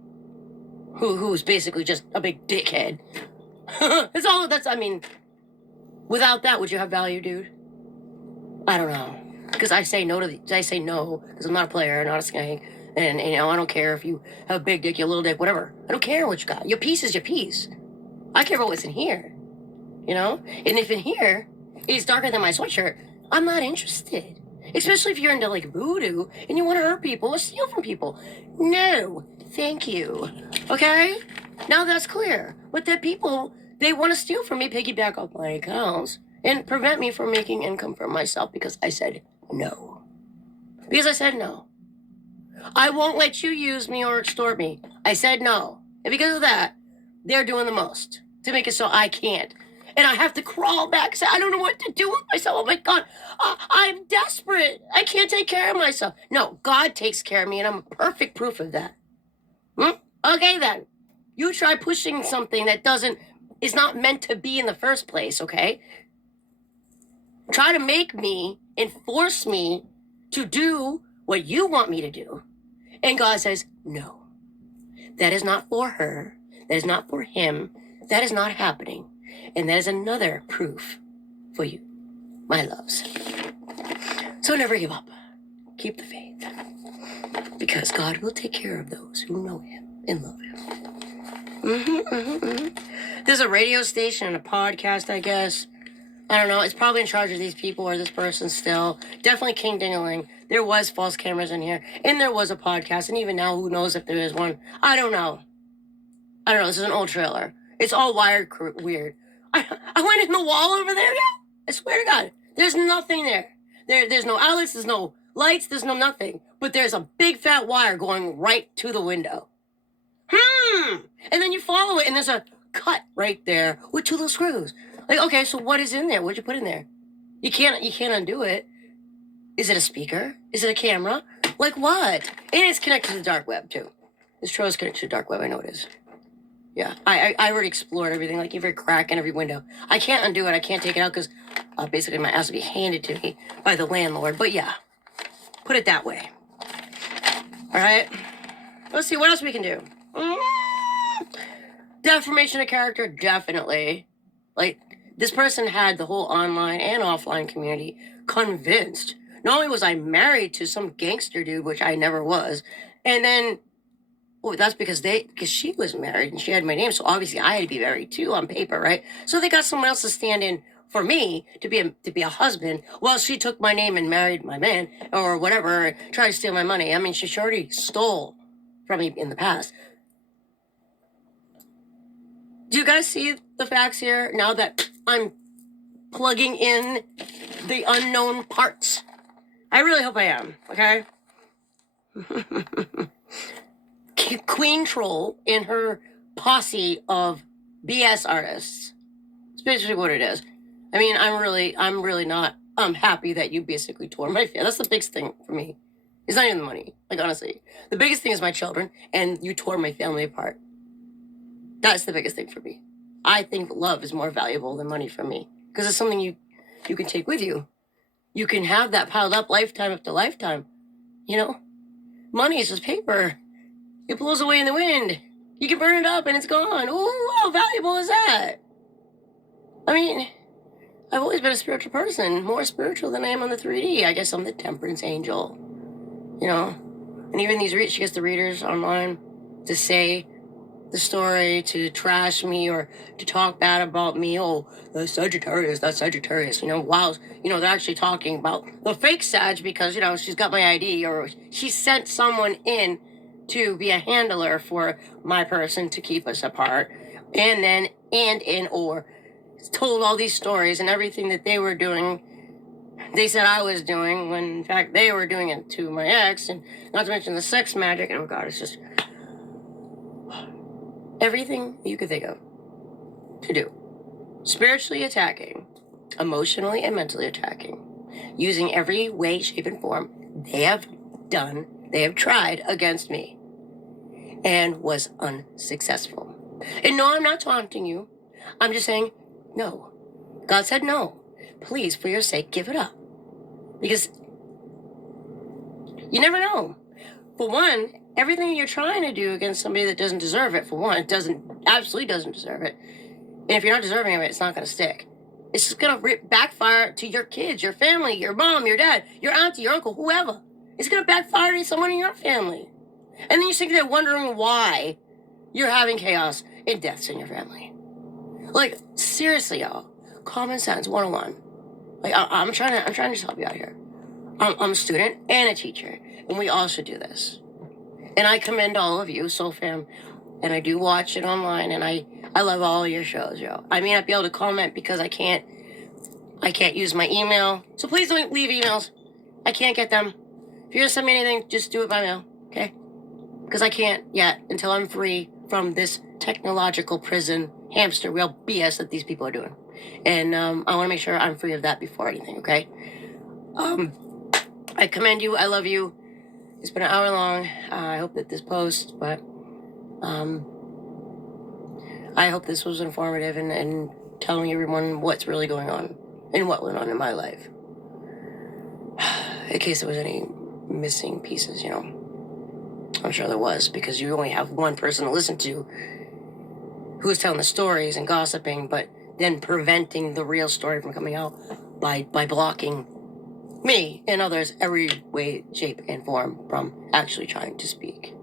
who's basically just a big dickhead. It's all that's, I mean, without that, would you have value, dude? I don't know. Because I say no because I'm not a player, not a skank. And, you know, I don't care if you have a big dick, you little dick, whatever. I don't care what you got. Your piece is your piece. I care about what's in here. You know? And if in here is darker than my sweatshirt, I'm not interested. Especially if you're into, like, voodoo and you want to hurt people or steal from people. No. Thank you. Okay? Now that's clear. But that people, they want to steal from me, piggyback off my accounts, and prevent me from making income for myself because I said no. Because I said no. I won't let you use me or extort me. I said no. And because of that, they're doing the most to make it so I can't. And I have to crawl back and say, I don't know what to do with myself. Oh my God, I'm desperate. I can't take care of myself. No, God takes care of me, and I'm a perfect proof of that. Okay then. You try pushing something that is not meant to be in the first place, okay? Try to make me and force me to do what you want me to do. And God says, no. That is not for her. That is not for him. That is not happening. And that is another proof for you, my loves. So never give up. Keep the faith. Because God will take care of those who know him and love him. There's a radio station and a podcast, I guess. I don't know. It's probably in charge of these people or this person still. Definitely King Dingaling. There was false cameras in here. And there was a podcast. And even now, who knows if there is one. I don't know. This is an old trailer. It's all wired weird. I went in the wall over there now. I swear to God. There's nothing there. There's no outlets. There's no lights. There's no nothing. But there's a big fat wire going right to the window. And then you follow it, and there's a cut right there with 2 little screws. Like, okay, so what is in there? What'd you put in there? You can't undo it. Is it a speaker? Is it a camera? Like what? And it's connected to the dark web too. This trailer is connected to the dark web. I know it is. Yeah, I already explored everything, like every crack in every window. I can't undo it. I can't take it out because basically my ass will be handed to me by the landlord. But yeah, put it that way. All right. Let's see what else we can do. Defamation of character, definitely. Like, this person had the whole online and offline community convinced. Not only was I married to some gangster dude, which I never was, and then, that's because she was married and she had my name, so obviously I had to be married too on paper, right? So they got someone else to stand in for me to be a husband while she took my name and married my man or whatever, tried to steal my money. I mean, she already stole from me in the past. Do you guys see the facts here now that I'm plugging in the unknown parts? I really hope I am, okay? Queen Troll and her posse of BS artists. It's basically what it is. I mean, I'm really not I'm happy that you basically tore my family. That's the biggest thing for me. It's not even the money. Like, honestly. The biggest thing is my children, and you tore my family apart. That's the biggest thing for me. I think love is more valuable than money for me. Because it's something you can take with you. You can have that piled up lifetime after lifetime. You know? Money is just paper. It blows away in the wind. You can burn it up and it's gone. Ooh, how valuable is that? I mean, I've always been a spiritual person, more spiritual than I am on the 3D. I guess I'm the temperance angel, you know? And even she gets the readers online to say the story, to trash me or to talk bad about me. Oh, that's Sagittarius, you know, wow. You know, they're actually talking about the fake Sag because, you know, she's got my ID or she sent someone in to be a handler for my person to keep us apart. Or told all these stories and everything that they were doing, they said I was doing, when in fact they were doing it to my ex, and not to mention the sex magic. And oh God, it's just everything you could think of to do. Spiritually attacking, emotionally and mentally attacking, using every way, shape, and form they have tried against me, and was unsuccessful. And no, I'm not taunting you. I'm just saying, no. God said no. Please, for your sake, give it up. Because you never know. For one, everything you're trying to do against somebody that doesn't deserve it, for one, absolutely doesn't deserve it. And if you're not deserving of it, it's not going to stick. It's just going to backfire to your kids, your family, your mom, your dad, your auntie, your uncle, whoever. It's going to backfire to someone in your family. And then you're sitting there wondering why you're having chaos and deaths in your family. Like, seriously, y'all. Common sense 101. Like, I'm trying to just help you out here. I'm a student and a teacher, and we all should do this. And I commend all of you, Soul Fam, and I do watch it online, and I love all your shows, yo. I may not be able to comment because I can't use my email, so please don't leave emails. I can't get them. If you're gonna send me anything, just do it by mail, okay? Because I can't yet until I'm free from this technological prison hamster wheel BS that these people are doing. And I want to make sure I'm free of that before anything, okay? I commend you. I love you. It's been an hour long. I hope that this post, but I hope this was informative and telling everyone what's really going on and what went on in my life. In case there was any missing pieces, you know. I'm sure there was, because you only have one person to listen to who's telling the stories and gossiping, but then preventing the real story from coming out by blocking me and others every way, shape, and form from actually trying to speak.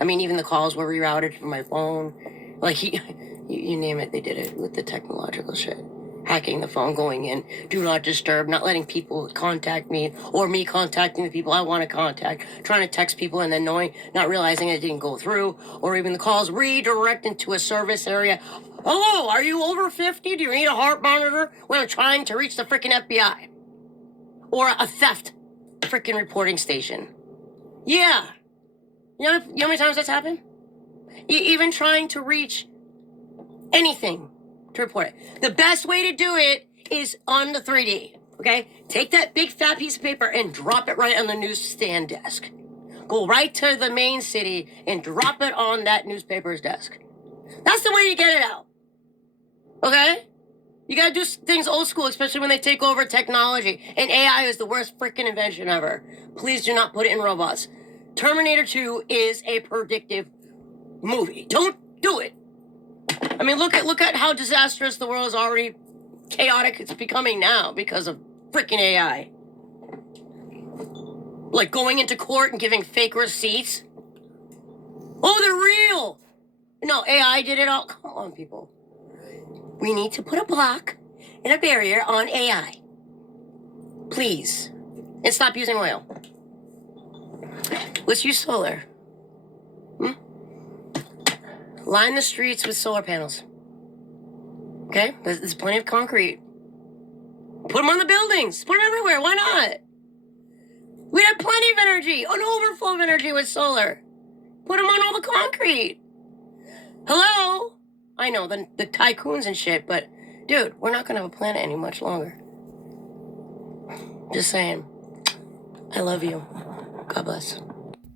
I mean, even the calls were rerouted from my phone. Like, you name it, they did it with the technological shit. Hacking the phone, going in, do not disturb, not letting people contact me, or me contacting the people I want to contact, trying to text people and then not realizing it didn't go through, or even the calls redirected to a service area. Hello, are you over 50? Do you need a heart monitor? When I'm trying to reach the freaking FBI. Or a theft freaking reporting station. Yeah. You know how many times that's happened? Even trying to reach anything to report it. The best way to do it is on the 3D, okay? Take that big fat piece of paper and drop it right on the newsstand desk. Go right to the main city and drop it on that newspaper's desk. That's the way you get it out, okay? You gotta do things old school, especially when they take over technology. And AI is the worst freaking invention ever. Please do not put it in robots. Terminator 2 is a predictive movie. Don't do it. I mean, look at how disastrous the world is already, chaotic it's becoming now because of freaking AI. Like going into court and giving fake receipts. Oh, they're real. No, AI did it all. Come on, people. We need to put a block and a barrier on AI. Please. And stop using oil. Let's use solar. Line the streets with solar panels. Okay? There's plenty of concrete. Put them on the buildings. Put them everywhere. Why not? We'd have plenty of energy. An overflow of energy with solar. Put them on all the concrete. Hello? I know, the tycoons and shit, but dude, we're not going to have a planet any much longer. Just saying. I love you. God bless.